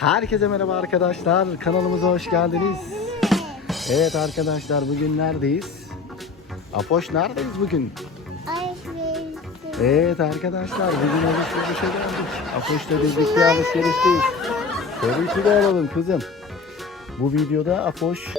Herkese merhaba arkadaşlar. Kanalımıza hoş geldiniz. Evet arkadaşlar bugün neredeyiz? Apoş neredeyiz bugün? Evet arkadaşlar bugün alışverişe geldik. Apoş'la birlikte alışverişteyiz. Tabii ki de alalım kızım. Bu videoda Apoş...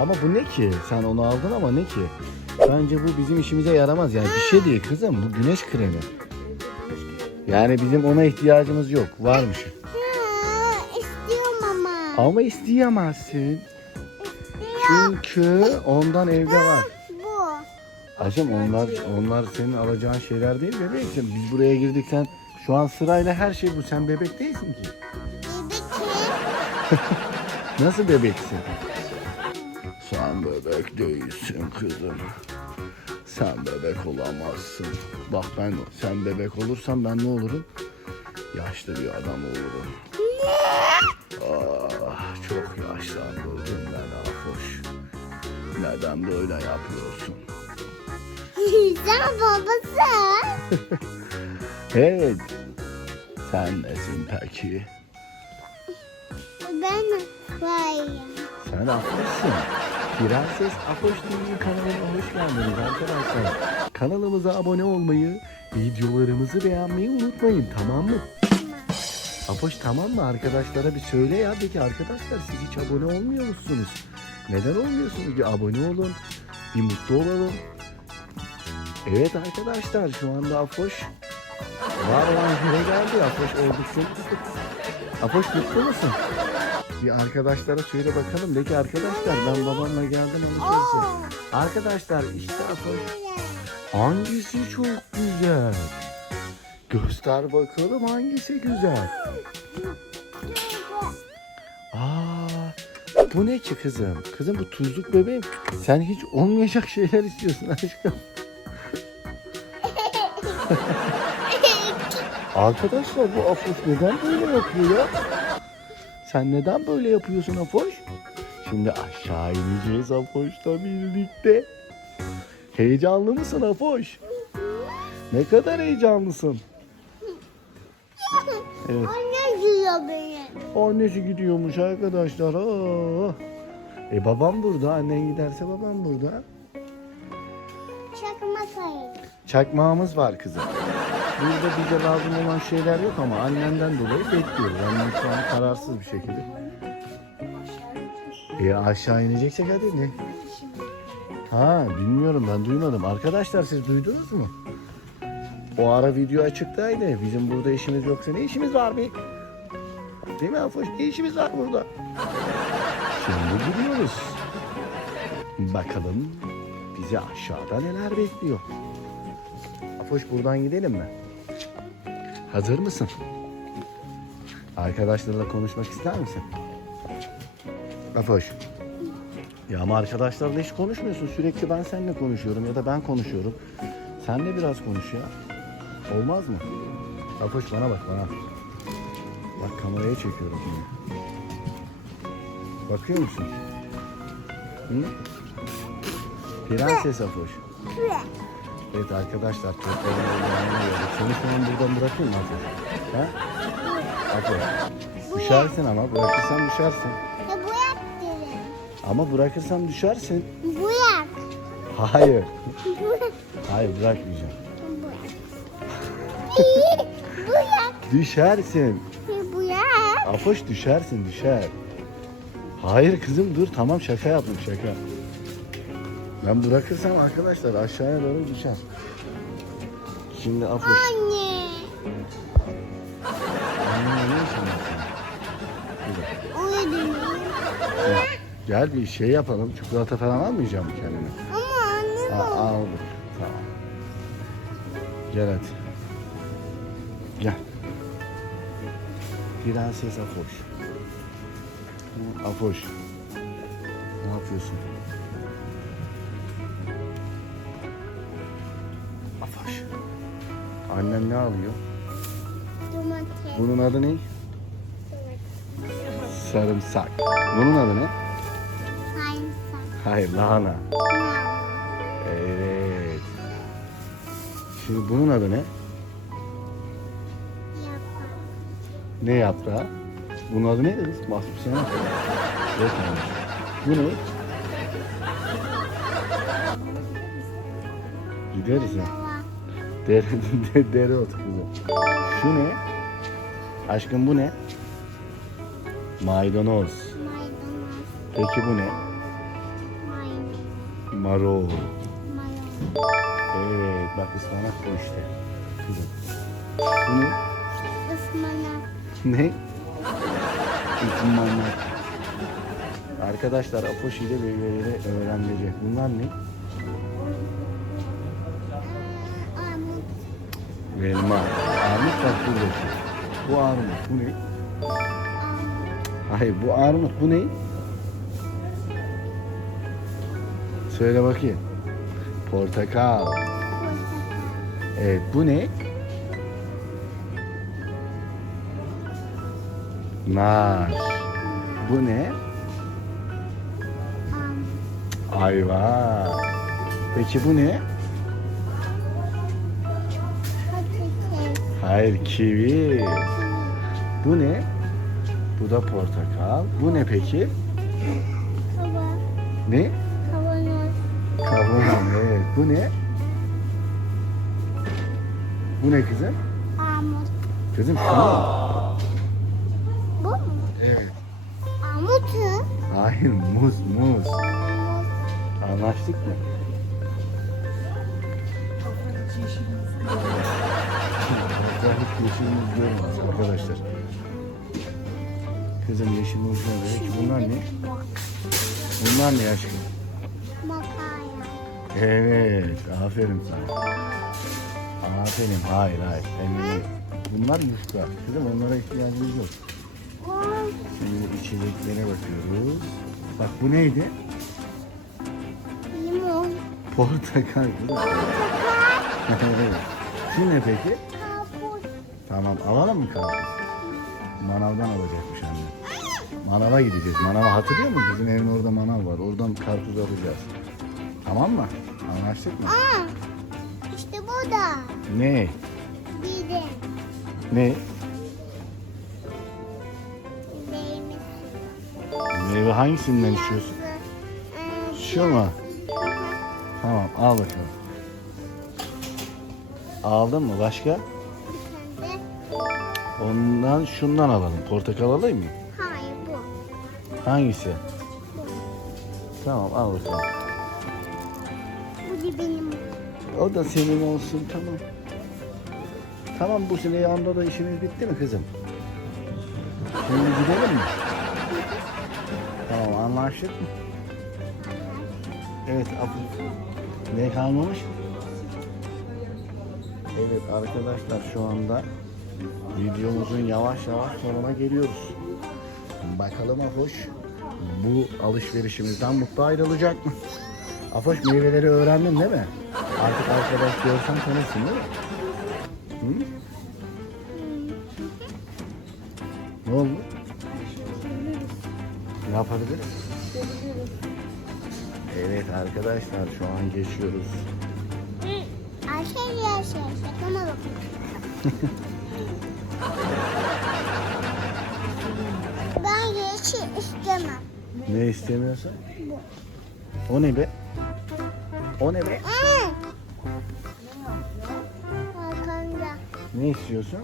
Ama bu ne ki? Sen onu aldın ama ne ki? Bence bu bizim işimize yaramaz. Yani bir şey değil kızım. Bu güneş kremi. Yani bizim ona ihtiyacımız yok. Varmış. Ama. İsteyemezsin. Çünkü ondan evde var. Bu. Aşkım onlar onlar senin alacağın şeyler değil bebeksin. Biz buraya girdik sen şu an sırayla her şey bu. Sen bebek değilsin ki. Bebek Nasıl bebeksin? Sen bebek değilsin kızım. Sen bebek olamazsın. Bak ben sen bebek olursan ben ne olurum? Yaşlı bir adam olurum. Ah, çok yaşlandım ben Afoş. Neden böyle yapıyorsun? Sen babası. Evet. Sen nesin peki? Ben varım. Sen Afoş'sun. Prenses Afoş TV kanalına hoş geldiniz arkadaşlar. Kanalımıza abone olmayı, videolarımızı beğenmeyi unutmayın tamam mı? Afoş tamam mı? Arkadaşlara bir söyle ya. De ki arkadaşlar siz hiç abone olmuyor musunuz? Neden olmuyorsunuz? Bir abone olun. Bir mutlu olalım. Evet arkadaşlar şu anda Afoş var olan yere geldi. Afoş oldukça Afoş mutlu musun? Bir arkadaşlara söyle bakalım. De ki arkadaşlar ben babamla geldim alışverişe. Arkadaşlar işte Afoş hangisi çok güzel? Göster bakalım hangisi güzel. Aa, bu ne ki kızım? Kızım bu tuzluk bebeğim. Sen hiç olmayacak şeyler istiyorsun aşkım. Arkadaşlar bu Afoş neden böyle yapıyor ya? Sen neden böyle yapıyorsun Afoş? Şimdi aşağı ineceğiz Afoş'la birlikte. Heyecanlı mısın Afoş? Ne kadar heyecanlısın? Evet. Anne yiyor beni. Annesi gidiyormuş arkadaşlar. Aa. E babam burada. Annen giderse babam burada. Çakma sayın. Çakmağımız var kızım. Burada bize lazım olan şeyler yok ama annenden dolayı bekliyoruz. Annem şu an kararsız bir şekilde. E aşağı ineceksek hadi ne? Ha bilmiyorum ben duymadım. Arkadaşlar siz duydunuz mu? O ara video açıktaydı. Bizim burada işimiz yoksa ne işimiz var bir? Değil mi Afoş? Ne işimiz var burada? Şimdi gidiyoruz. Bakalım bizi aşağıda neler bekliyor. Afoş buradan gidelim mi? Hazır mısın? Arkadaşlarla konuşmak ister misin? Afoş. Ya ama arkadaşlarla hiç konuşmuyorsun. Sürekli ben seninle konuşuyorum ya da ben konuşuyorum. Sen de biraz konuş ya. Olmaz mı? Afoş bana bak bana. Bak kameraya çekiyorum seni. Bakıyor musun? Hı? Prenses Afoş. Evet arkadaşlar çocukların yanına geldik. Seni şu buradan bırakayım mı Afoş? Ha? Afoş. Düşersin ama bırakırsam düşersin. Ya dedim. Ama bırakırsam düşersin. Bu yak. Hayır. Hayır bırakmayacağım. Bu yak. Düşersin. Bu yak. Afoş düşersin düşer. Hayır kızım dur tamam şaka yaptım şaka. Ben bırakırsam arkadaşlar aşağıya doğru düşer. Şimdi Afoş. Anne. Anne ne. Uyudum. Gel bir şey yapalım. Çikolata falan almayacağım mı kendine? Ama anne Ha, bu. aldık. Tamam. Gel hadi. Gel. Prenses Afoş. Afoş. Ne yapıyorsun? Afoş. Annen ne alıyor? Domates. Bunun adı ne? Sarımsak. Bunun adı ne? Sarımsak. Hayır lahana. Evet. Şimdi bunun adı ne? Ne yaprağı? Bunun adı neydi kız? Basıp sana. Yok yani. Bu ne? Gideriz ya. Dere, de, dere otu kızım. Şu ne? Aşkım bu ne? Maydanoz. Peki bu ne? Marul. Evet bak ıspanak bu işte. Kızım. Bu ne? Ispanak. Ne? Ispanak. Arkadaşlar Apoş ile meyveleri öğrenmece. Bunlar ne? Elma. Armut bak buradaki. Bu armut. Bu ne? Hayır bu armut. Bu ne? Söyle bakayım. Portakal. Portakal. Evet bu ne? Nar. Bu ne? Ayva. Peki bu ne? Hayır kivi. Bu ne? Bu da portakal. Bu ne peki? Ne? Kavanoz. Kavun. Evet. Bu ne? Bu ne kızım? Armut. Kızım şunu. Bu mu? Hayır muz muz. Armut. Anlaştık mı? Özellik yeşil muz görmüyoruz arkadaşlar. Kızım yeşil muz ne demek? Bunlar ne? Bunlar ne aşkım? Makaya. Evet, aferin sana. Aferin, hayır hayır. Yani bunlar yufka. Kızım onlara ihtiyacımız yok. Şimdi içeceklere bakıyoruz. Bak bu neydi? Limon. Portakal. evet. Şu ne peki? Karpuz. Tamam alalım mı karpuz? Manavdan alacakmış anne. Manava gideceğiz. Manava hatırlıyor musun? Bizim evin orada manav var. Oradan karpuz alacağız. Tamam mı? Anlaştık mı? Aa. İşte bu da. Ne? Bir de. Ne? Meyve hangisinden içiyorsun? Şu mu? Tamam al bakalım. Aldın mı? Başka? Ondan şundan alalım. Portakal alayım mı? Hayır bu. Hangisi? Bu. Tamam al bakalım. Bu da benim. O da senin olsun tamam. Tamam bu sene yanda da işimiz bitti mi kızım? Şimdi gidelim mi? Tamam anlaştık mı? Evet. Ne kalmamış? Evet arkadaşlar şu anda videomuzun yavaş yavaş sonuna geliyoruz. Bakalım Afoş bu alışverişimizden mutlu ayrılacak mı? Afoş meyveleri öğrendin değil mi? Artık arkadaş görsen tanırsın değil mi? Hı? Ne oldu? Yapabiliriz? Evet arkadaşlar şu an geçiyoruz. Ayşe ya şey. Şakama bak. ben yeşil istemem. Ne istemiyorsan? O ne be? O ne be? Ne istiyorsun?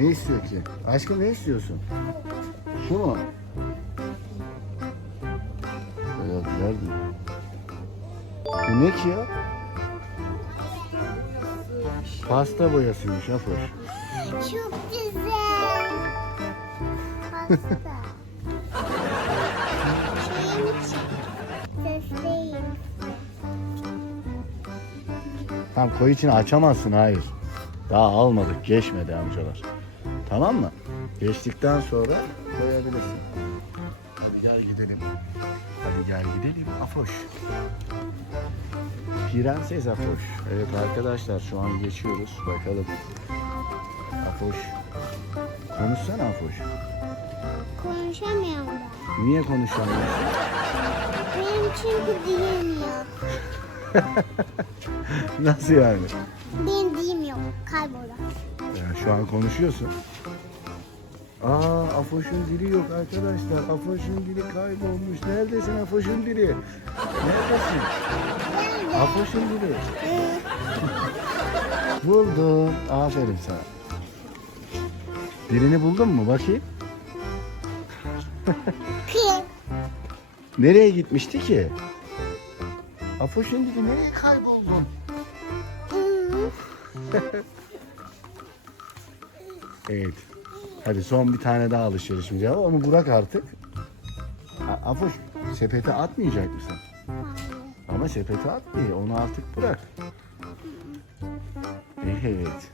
Ne istiyor ki? Aşkım ne istiyorsun? Şu mu? Evet, nerede? Bu ne ki ya? Pasta boyasıymış Afoş. Çok güzel. Pasta. İçin. Tam koy içine açamazsın hayır. Daha almadık geçmedi amcalar. Tamam mı? Geçtikten sonra koyabilirsin. Hadi gel gidelim. Hadi gel gidelim Afoş. Prenses Afoş. Evet arkadaşlar şu an geçiyoruz. Bakalım. Afoş. Konuşsana Afoş. Konuşamıyorum ben. Niye konuşamıyorsun? Benim çünkü dilim yok. Nasıl yani? Benim dilim yok. Kayboldu. Ya şu an konuşuyorsun. Aa Afoş'un dili yok arkadaşlar. Afoş'un dili kaybolmuş. Neredesin Afoş'un dili? Neredesin? Nerede? Afoş'un dili. Hı. Buldum. Aferin sana. Dilini buldun mu? Bakayım. Nereye gitmişti ki? Afoş'un dili nereye kayboldu? Evet. Hadi son bir tane daha alışverişimiz yapalım. Onu bırak artık. A- Afoş sepete atmayacak mısın? Ama sepete atmıyor. Onu artık bırak. Evet.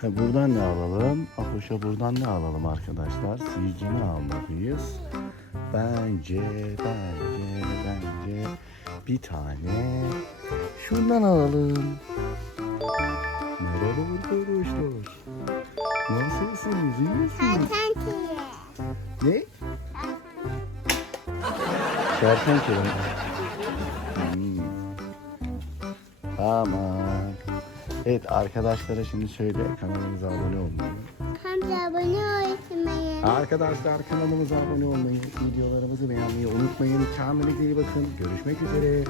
Ha, buradan ne alalım? Afoş'a buradan ne alalım arkadaşlar? Silgini almalıyız. Bence, bence, bence bir tane şundan alalım. Merhaba arkadaşlar. Nasılsınız? İyi misiniz? Kertenkele. Ne? Kertenkele mi? Hmm. Tamam. Evet arkadaşlara şimdi söyle kanalımıza abone olmayı. Kanka abone olmayı. Arkadaşlar kanalımıza abone olmayı, videolarımızı beğenmeyi unutmayın. Kendinize iyi bakın. Görüşmek üzere.